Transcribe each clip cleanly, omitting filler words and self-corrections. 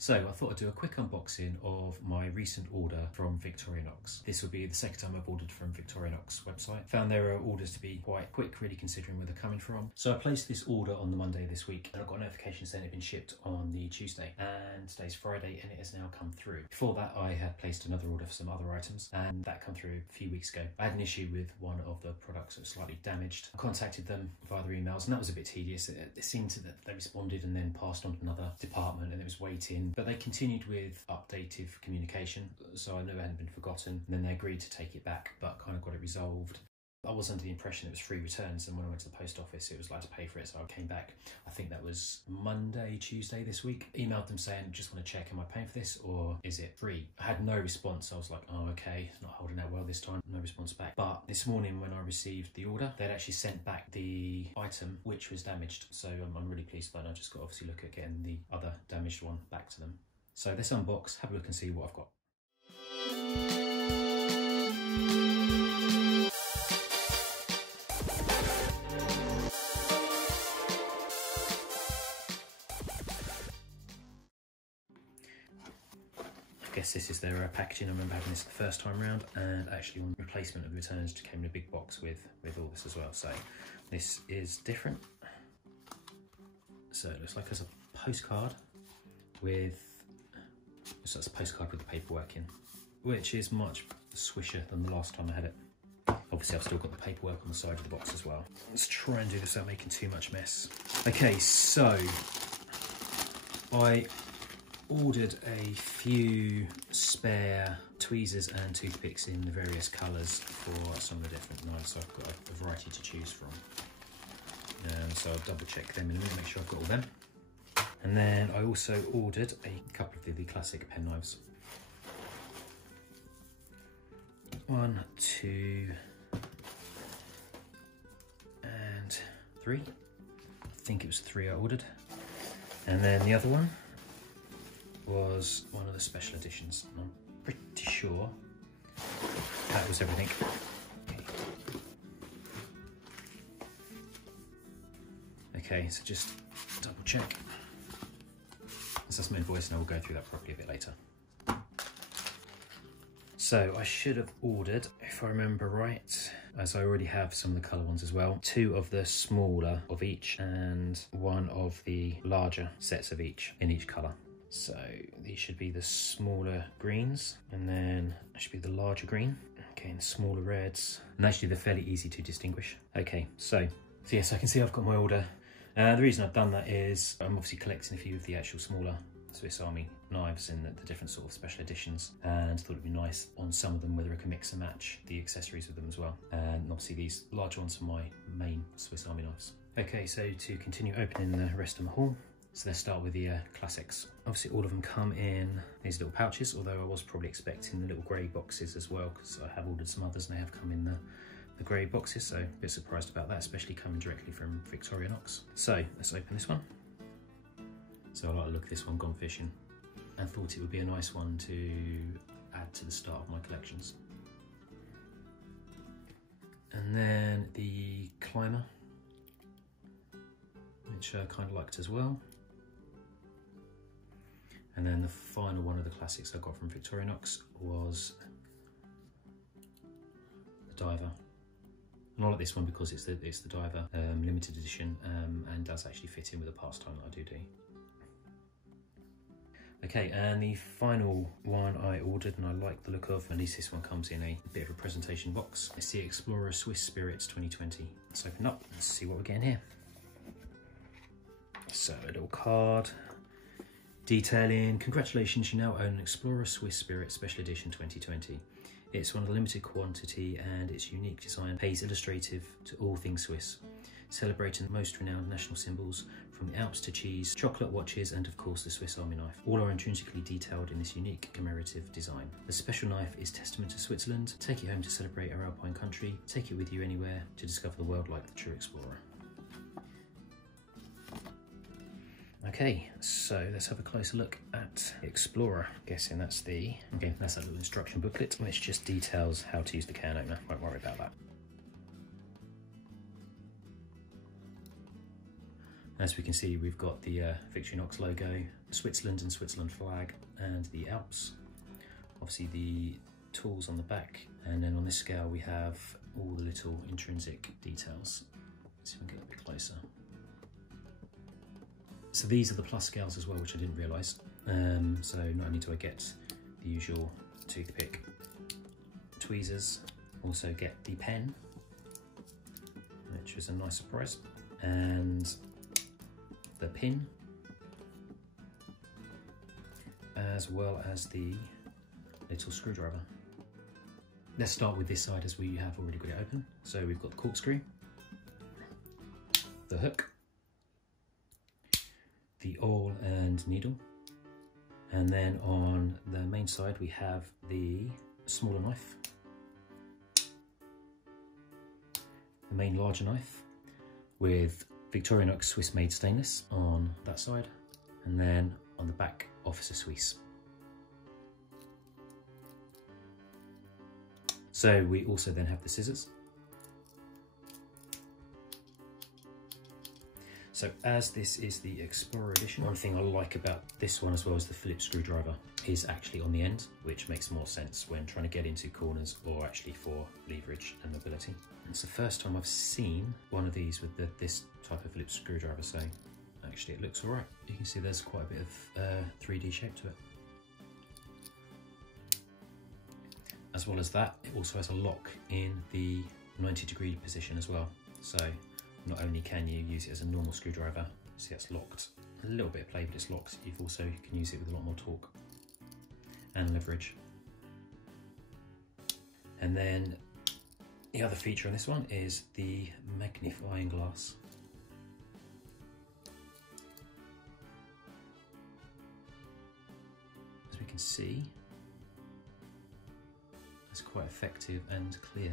So I thought I'd do a quick unboxing of my recent order from Victorinox. This will be the second time I've ordered from Victorinox website. Found their orders to be quite quick, really considering where they're coming from. So I placed this order on the Monday this week and I got a notification saying it had been shipped on the Tuesday, and today's Friday and it has now come through. Before that I had placed another order for some other items and that come through a few weeks ago. I had an issue with one of the products that was slightly damaged. I contacted them via their emails and that was a bit tedious. It seemed that they responded and then passed on to another department and it was waiting. But they continued with updated communication, so I knew it hadn't been forgotten. And then they agreed to take it back, but kind of got it resolved. I was under the impression it was free returns, and when I went to the post office it was like to pay for it, so I came back. I think that was Monday, Tuesday this week. Emailed them saying, just want to check, am I paying for this or is it free? I had no response. I was like, oh okay, it's not holding out well this time. No response back. But this morning when I received the order, they'd actually sent back the item which was damaged, so I'm really pleased with that. I just got to obviously look at getting the other damaged one back to them. So let's unbox, have a look and see what I've got. I guess this is their packaging. I remember having this the first time round, and actually on replacement of the returns just came in a big box with all this as well. So this is different. So it looks like there's a postcard with, so that's a postcard with the paperwork in, which is much swisher than the last time I had it. Obviously I've still got the paperwork on the side of the box as well. Let's try and do this without making too much mess. Okay, so I ordered a few spare tweezers and toothpicks in the various colours for some of the different knives, so I've got a variety to choose from. And so I'll double check them in a minute, make sure I've got all them. And then I also ordered a couple of the classic pen knives. 1, 2, and 3. I think it was 3 I ordered. And then the other one was one of the special editions. I'm pretty sure that was everything. Okay, so just double check. That's my invoice and I will go through that properly a bit later. So I should have ordered, if I remember right, as I already have some of the colour ones as well, 2 of the smaller of each and 1 of the larger sets of each in each colour. So these should be the smaller greens, and then that should be the larger green. Okay, and smaller reds. And actually they're fairly easy to distinguish. Okay, so yes, I can see I've got my order. The reason I've done that is I'm obviously collecting a few of the actual smaller Swiss Army knives in the different sort of special editions, and thought it'd be nice on some of them whether I can mix and match the accessories with them as well. And obviously these large ones are my main Swiss Army knives. Okay, so to continue opening the rest of my haul, so let's start with the classics. Obviously all of them come in these little pouches, although I was probably expecting the little grey boxes as well, because I have ordered some others and they have come in the grey boxes, so a bit surprised about that, especially coming directly from Victorinox. So let's open this one. So I like the look of this one, gone fishing, and thought it would be a nice one to add to the start of my collections. And then the climber, which I kind of liked as well. And then the final one of the classics I got from Victorinox was the diver. And I like this one because it's the diver limited edition and does actually fit in with the pastime that I do. Okay, and the final one I ordered and I like the look of, at least this one comes in a bit of a presentation box. It's the Explorer Swiss Spirits 2020. Let's open up, let's see what we're getting here. So a little card detailing, congratulations, you now own an Explorer Swiss Spirit Special Edition 2020. It's one of the limited quantity and its unique design pays illustrative to all things Swiss, celebrating the most renowned national symbols from the Alps to cheese, chocolate watches and of course the Swiss Army knife. All are intrinsically detailed in this unique commemorative design. The special knife is testament to Switzerland. Take it home to celebrate our alpine country. Take it with you anywhere to discover the world like the true explorer. Okay, so let's have a closer look at Explorer. I'm guessing that's that little instruction booklet, which just details how to use the can opener. Won't worry about that. As we can see, we've got the Victorinox logo Switzerland and Switzerland flag and the Alps. Obviously the tools on the back, and then on this scale we have all the little intrinsic details. Let's see if we can get a bit closer. So these are the plus scales as well, which I didn't realise. So not only do I get the usual toothpick, tweezers, also get the pen, which is a nice surprise, and the pin, as well as the little screwdriver. Let's start with this side as we have already got it open. So we've got the corkscrew, the hook, the awl and needle, and then on the main side we have the smaller knife, the main larger knife with Victorinox Swiss made stainless on that side, and then on the back Officer Suisse. So we also then have the scissors. So as this is the Explorer edition, one thing I like about this one as well as the Phillips screwdriver is actually on the end, which makes more sense when trying to get into corners or actually for leverage and mobility. It's the first time I've seen one of these with this type of Phillips screwdriver, so actually it looks all right. You can see there's quite a bit of 3D shape to it. As well as that, it also has a lock in the 90-degree position as well. So not only can you use it as a normal screwdriver, see it's locked, a little bit of play but it's locked, you also can use it with a lot more torque and leverage. And then the other feature on this one is the magnifying glass. As we can see, it's quite effective and clear.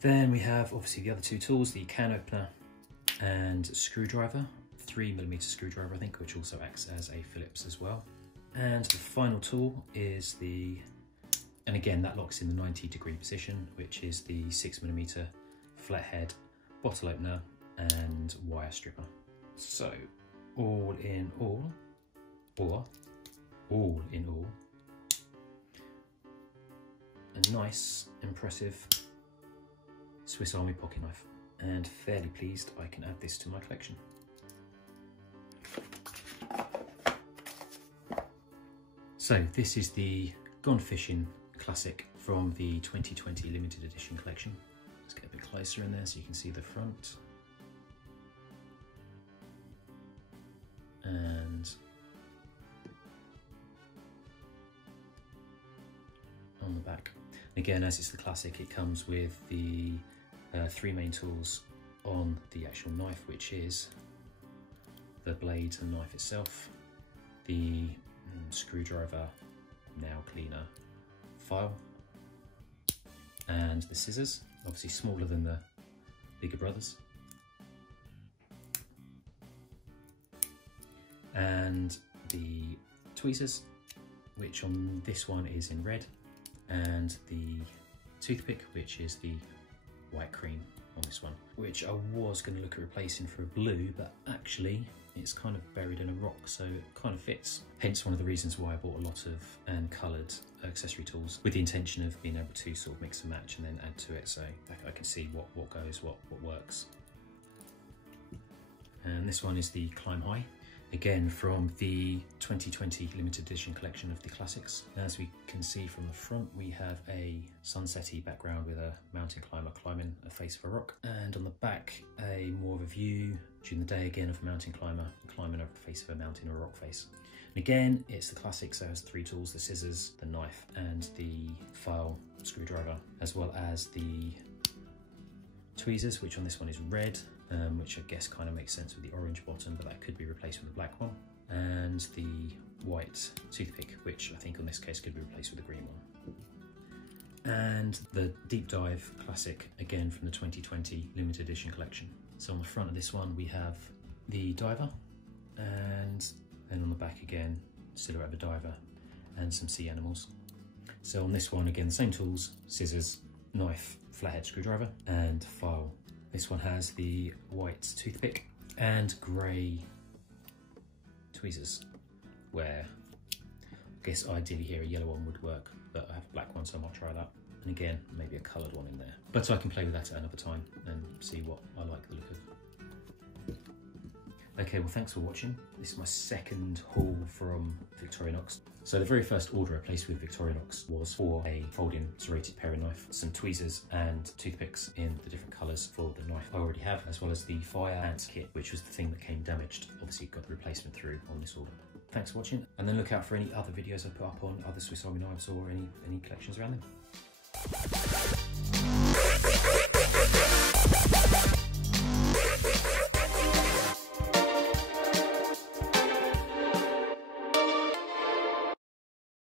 Then we have obviously the other two tools, the can opener and screwdriver, 3mm screwdriver I think, which also acts as a Phillips as well. And the final tool is the, and again that locks in the 90-degree position, which is the 6mm flathead bottle opener and wire stripper. So all in all, a nice, impressive Swiss Army pocket knife, and fairly pleased I can add this to my collection. So this is the Gone Fishing Classic from the 2020 limited edition collection. Let's get a bit closer in there so you can see the front. And on the back. Again, as it's the classic, it comes with the three main tools on the actual knife, which is the blade and knife itself, the screwdriver, nail cleaner, file, and the scissors, obviously smaller than the bigger brothers, and the tweezers, which on this one is in red, and the toothpick, which is the white cream on this one, which I was going to look at replacing for a blue, but actually it's kind of buried in a rock, so it kind of fits. Hence one of the reasons why I bought a lot of coloured accessory tools, with the intention of being able to sort of mix and match and then add to it, so I can see what goes, what works. And this one is the Climb High, again from the 2020 limited edition collection of the classics. As we can see from the front, we have a sunsetty background with a mountain climber climbing a face of a rock, and on the back a more of a view during the day again of a mountain climber climbing up the face of a mountain or a rock face. And again, it's the classic, so it has three tools: the scissors, the knife and the file screwdriver, as well as the tweezers, which on this one is red, which I guess kind of makes sense with the orange bottom, but that could be replaced with a black one, and the white toothpick, which I think on this case could be replaced with a green one. And the Deep Dive Classic, again from the 2020 limited edition collection. So on the front of this one we have the diver, and then on the back again, silhouette of a diver and some sea animals. So on this one again, the same tools, scissors, knife, flathead screwdriver and file. This one has the white toothpick and grey tweezers, where I guess ideally here a yellow one would work, but I have a black one so I might try that. And again, maybe a coloured one in there. But I can play with that at another time and see what I like the look of. Okay, well thanks for watching. This is my second haul from Victorinox. So the very first order I placed with Victorinox was for a folding serrated paring knife, some tweezers and toothpicks in the different colours for the knife I already have, as well as the fire ants kit, which was the thing that came damaged. Obviously got the replacement through on this order. Thanks for watching, and then look out for any other videos I put up on other Swiss Army knives or any collections around them.